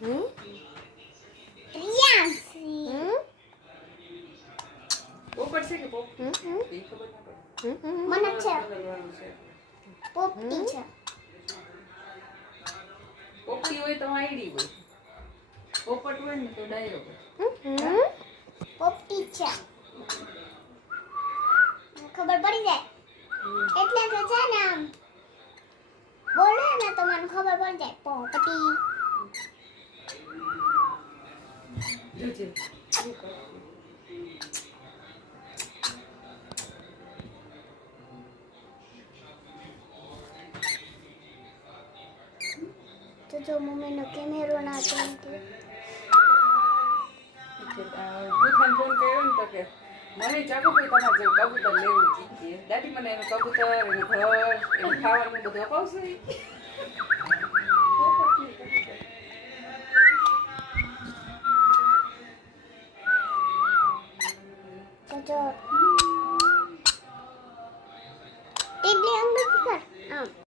હમ પોપટ છે કે પોપ હમ એ ખબર ના પડે. મને છે કલરવાળું છે. પોપટી છે પોપટી હોય તો વાયડી હોય. પોપટ હોય ને તો ડાયરો હોય. પોપટી છે ખબર પડી જાય એટલે તો છે ને આમ બોલે ને તો મને ખબર પડી જાય પોપટી જોજે. તો જો મમ્મીનો કેમેરો ના ચાલતો દુકાન ફોન કર્યો ને તો કે મને ચાકુ કોઈ તમારે જેવું કબૂતર લેવું છે. દાદી મને એનું કબૂતર એનું ઘર એનું ખાવાનું બધું અપાવશે. પોપટનું કબૂતર. તો જો